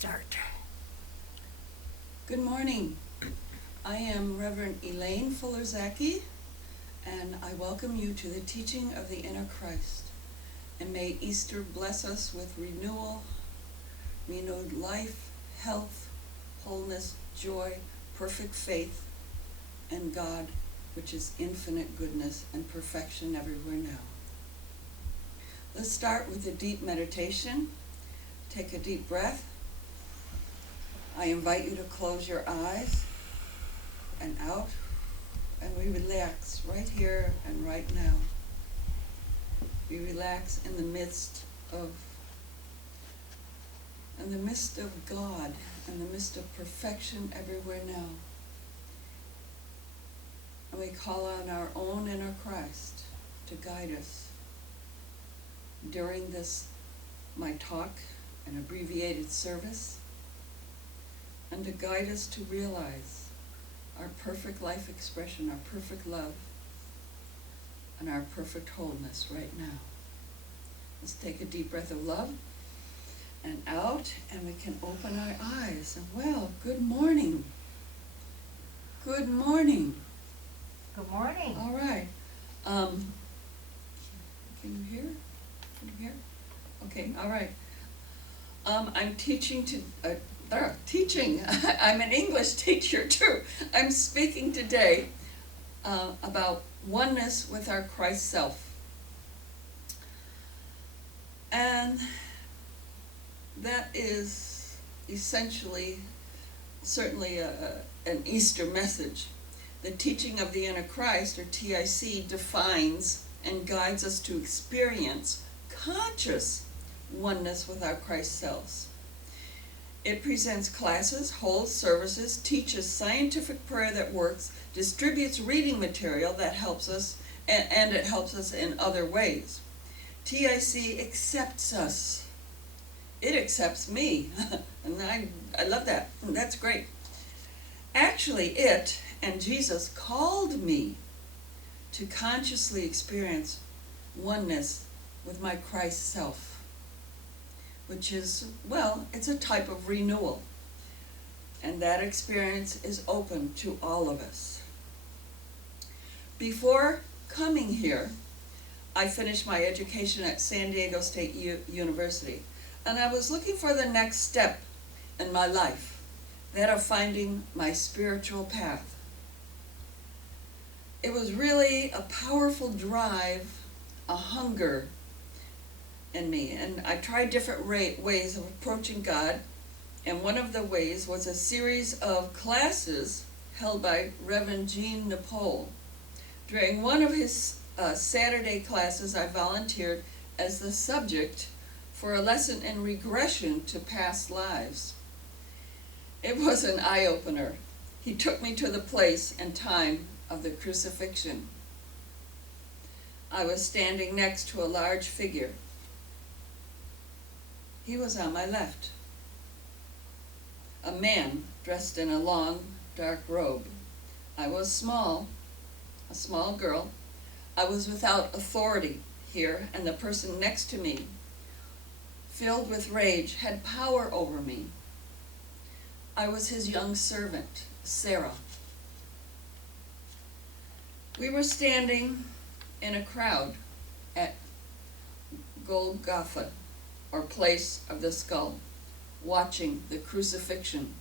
start. Good morning. I am Reverend Elaine Fuller-Zachey, and I welcome you to the teaching of the inner Christ. And may Easter bless us with renewal, renewed life, health, wholeness, joy, perfect faith, and God, which is infinite goodness and perfection everywhere now. Let's start with a deep meditation. Take a deep breath. I invite you to close your eyes and out, and we relax right here and right now. We relax in the midst of God, in the midst of perfection everywhere now. And we call on our own inner Christ to guide us during this, my talk, an abbreviated service, and to guide us to realize our perfect life expression, our perfect love, and our perfect wholeness right now. Let's take a deep breath of love and out, and we can open our eyes. And well, good morning. Good morning. Good morning. All right. Can you hear? Can you hear? Okay, all right. I'm teaching. I'm an English teacher too. I'm speaking today about oneness with our Christ self. And that is essentially, certainly an Easter message. The teaching of the inner Christ, or TIC, defines and guides us to experience conscious oneness with our Christ selves. It presents classes, holds services, teaches scientific prayer that works, distributes reading material that helps us, and it helps us in other ways. TIC accepts us. It accepts me, and I love that. That's great. Actually, it and Jesus called me to consciously experience oneness with my Christ self, which is, well, it's a type of renewal. And that experience is open to all of us. Before coming here, I finished my education at San Diego State University, and I was looking for the next step in my life, that of finding my spiritual path. It was really a powerful drive, a hunger in me, and I tried different ways of approaching God, and one of the ways was a series of classes held by Reverend Jean Nepole. During one of his Saturday classes, I volunteered as the subject for a lesson in regression to past lives. It was an eye-opener. He took me to the place and time of the crucifixion. I was standing next to a large figure. He was on my left. A man dressed in a long, dark robe. I was small, a small girl. I was without authority here, and the person next to me, filled with rage, had power over me. I was his young servant, Sarah. We were standing in a crowd at Golgotha, or place of the skull, watching the crucifixion.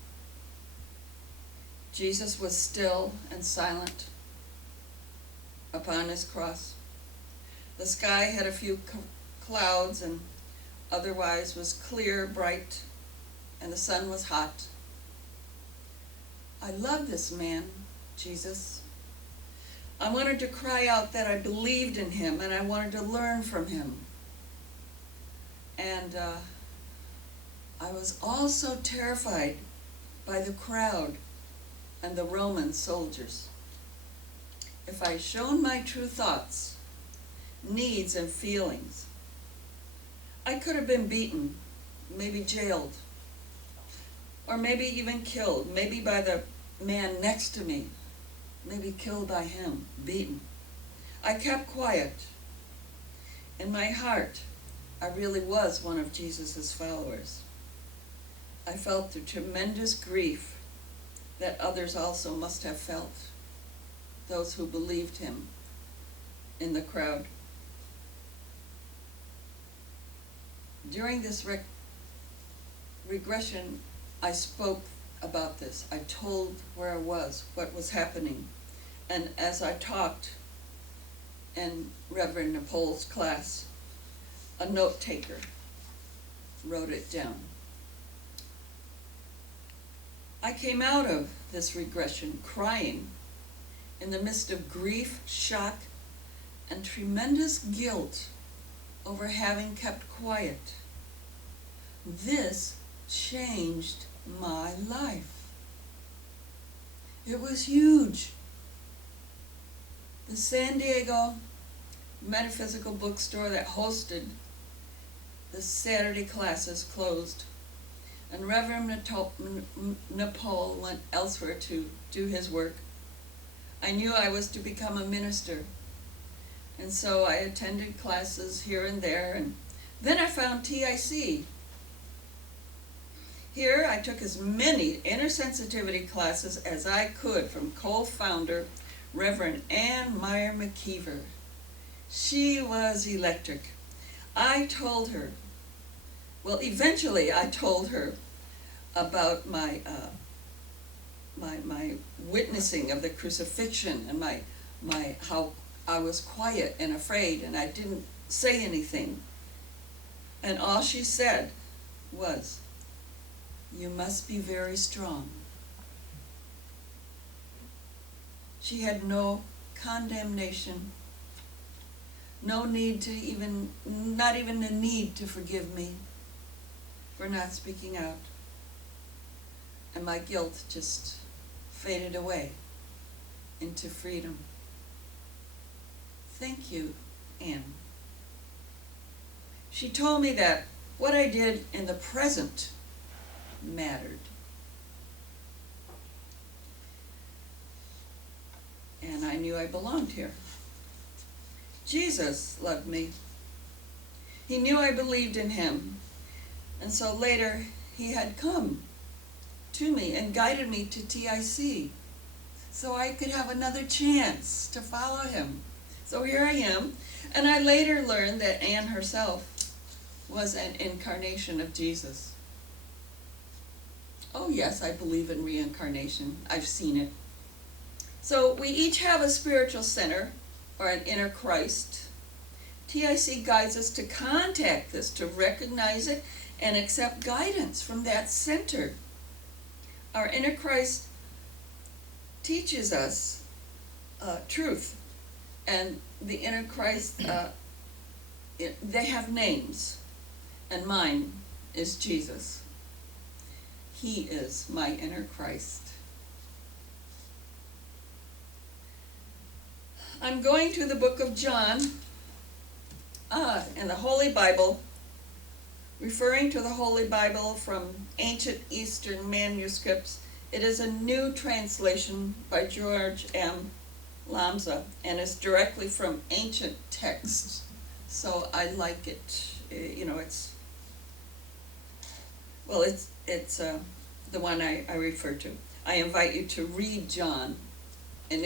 Jesus was still and silent upon his cross. The sky had a few clouds and otherwise was clear, bright, and the sun was hot. I loved this man, Jesus. I wanted to cry out that I believed in him, and I wanted to learn from him. And I was also terrified by the crowd and the Roman soldiers. If I shown my true thoughts, needs, and feelings, I could have been beaten, maybe jailed, or maybe even killed, maybe by the man next to me, maybe killed by him, beaten. I kept quiet. In my heart, I really was one of Jesus' followers. I felt the tremendous grief that others also must have felt, those who believed him in the crowd. During this regression, I spoke about this. I told where I was, what was happening. And as I talked in Reverend Nepal's class, a note taker wrote it down. I came out of this regression crying in the midst of grief, shock, and tremendous guilt over having kept quiet. This changed my life. It was huge. The San Diego Metaphysical Bookstore that hosted the Saturday classes closed, and Reverend Nepal went elsewhere to do his work. I knew I was to become a minister, and so I attended classes here and there, and then I found TIC. Here I took as many intersensitivity classes as I could from co-founder Reverend Ann Meyer McKeever. She was electric. Eventually I told her about my witnessing of the crucifixion and my how I was quiet and afraid and I didn't say anything. And all she said was, "You must be very strong." She had no condemnation, not even the need to forgive me for not speaking out. And my guilt just faded away into freedom. Thank you, Anne. She told me that what I did in the present mattered. And I knew I belonged here. Jesus loved me. He knew I believed in him. And so later he had come to me and guided me to TIC so I could have another chance to follow him. So here I am. And I later learned that Anne herself was an incarnation of Jesus. Oh yes, I believe in reincarnation. I've seen it. So we each have a spiritual center or an inner Christ. TIC guides us to contact this, to recognize it, and accept guidance from that center. Our inner Christ teaches us truth, and the inner Christ, they have names, and mine is Jesus. He is my inner Christ. I'm going to the book of John in the Holy Bible, referring to the Holy Bible from ancient Eastern manuscripts. It is a new translation by George M. Lamza and is directly from ancient texts. So I like it. It's the one I refer to. I invite you to read John, in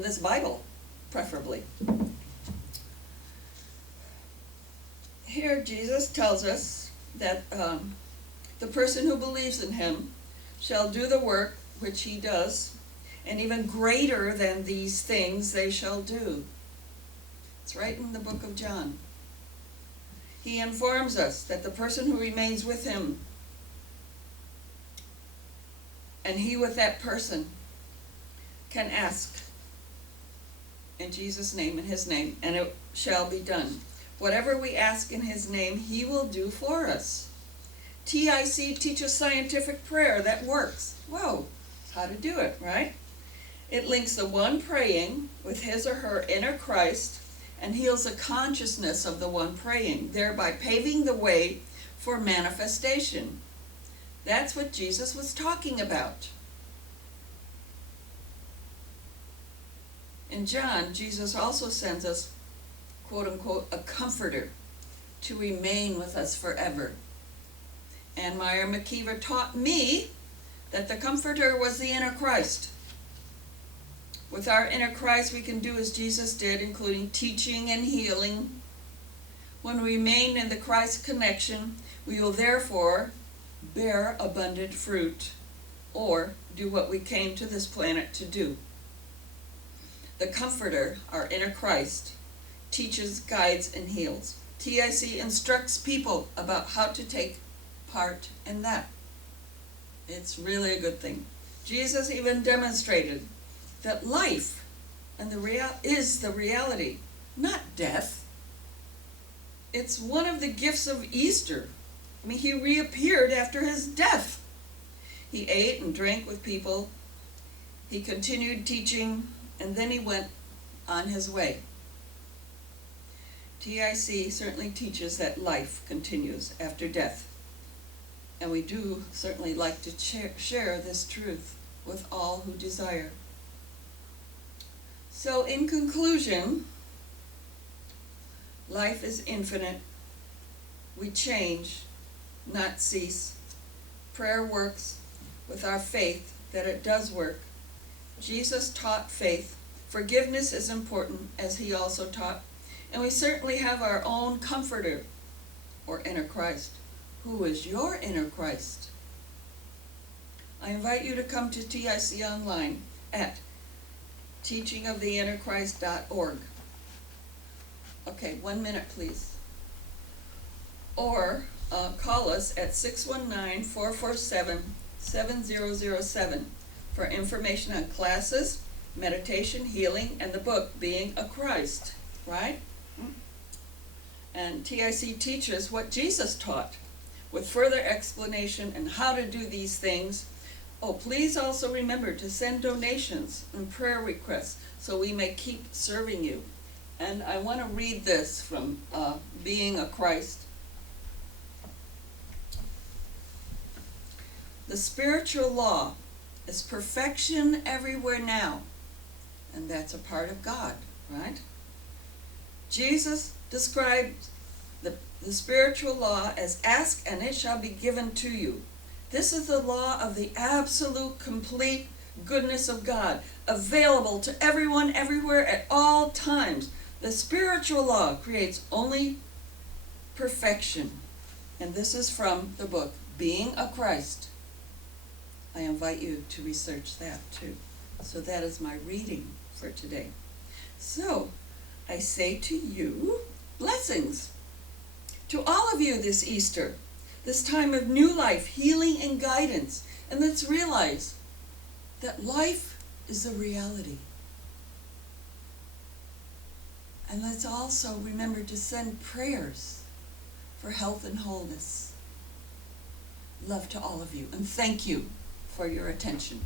this Bible, preferably. Here Jesus tells us that the person who believes in him shall do the work which he does, and even greater than these things they shall do. It's right in the book of John. He informs us that the person who remains with him, and he with that person, can ask in Jesus' name, in his name, and it shall be done. Whatever we ask in his name, he will do for us. TIC teaches scientific prayer that works. Whoa, how to do it, right? It links the one praying with his or her inner Christ and heals the consciousness of the one praying, thereby paving the way for manifestation. That's what Jesus was talking about. In John, Jesus also sends us, quote unquote, a comforter to remain with us forever. Ann Meyer McKeever taught me that the Comforter was the inner Christ. With our inner Christ, we can do as Jesus did, including teaching and healing. When we remain in the Christ connection, we will therefore bear abundant fruit, or do what we came to this planet to do. The Comforter, our inner Christ, teaches, guides, and heals. TIC instructs people about how to take part in that. It's really a good thing. Jesus even demonstrated that life and is the reality, not death. It's one of the gifts of Easter. I mean, he reappeared after his death. He ate and drank with people. He continued teaching, and then he went on his way. TIC certainly teaches that life continues after death. And we do certainly like to share this truth with all who desire. So in conclusion, life is infinite. We change, not cease. Prayer works with our faith that it does work. Jesus taught faith. Forgiveness is important, as he also taught. And we certainly have our own Comforter, or inner Christ. Who is your inner Christ? I invite you to come to TIC online at teachingoftheinnerchrist.org. Okay, 1 minute please. Or call us at 619-447-7007 for information on classes, meditation, healing, and the book Being a Christ, right? And TIC teaches what Jesus taught, with further explanation and how to do these things. Oh, please also remember to send donations and prayer requests so we may keep serving you. And I want to read this from Being a Christ. The spiritual law is perfection everywhere now, and that's a part of God, right? Jesus described the spiritual law as ask and it shall be given to you. This is the law of the absolute, complete goodness of God, available to everyone, everywhere, at all times. The spiritual law creates only perfection. And this is from the book Being a Christ. I invite you to research that too. So that is my reading for today. So I say to you, blessings to all of you this Easter, this time of new life, healing, and guidance. And let's realize that life is a reality. And let's also remember to send prayers for health and wholeness. Love to all of you, and thank you for your attention.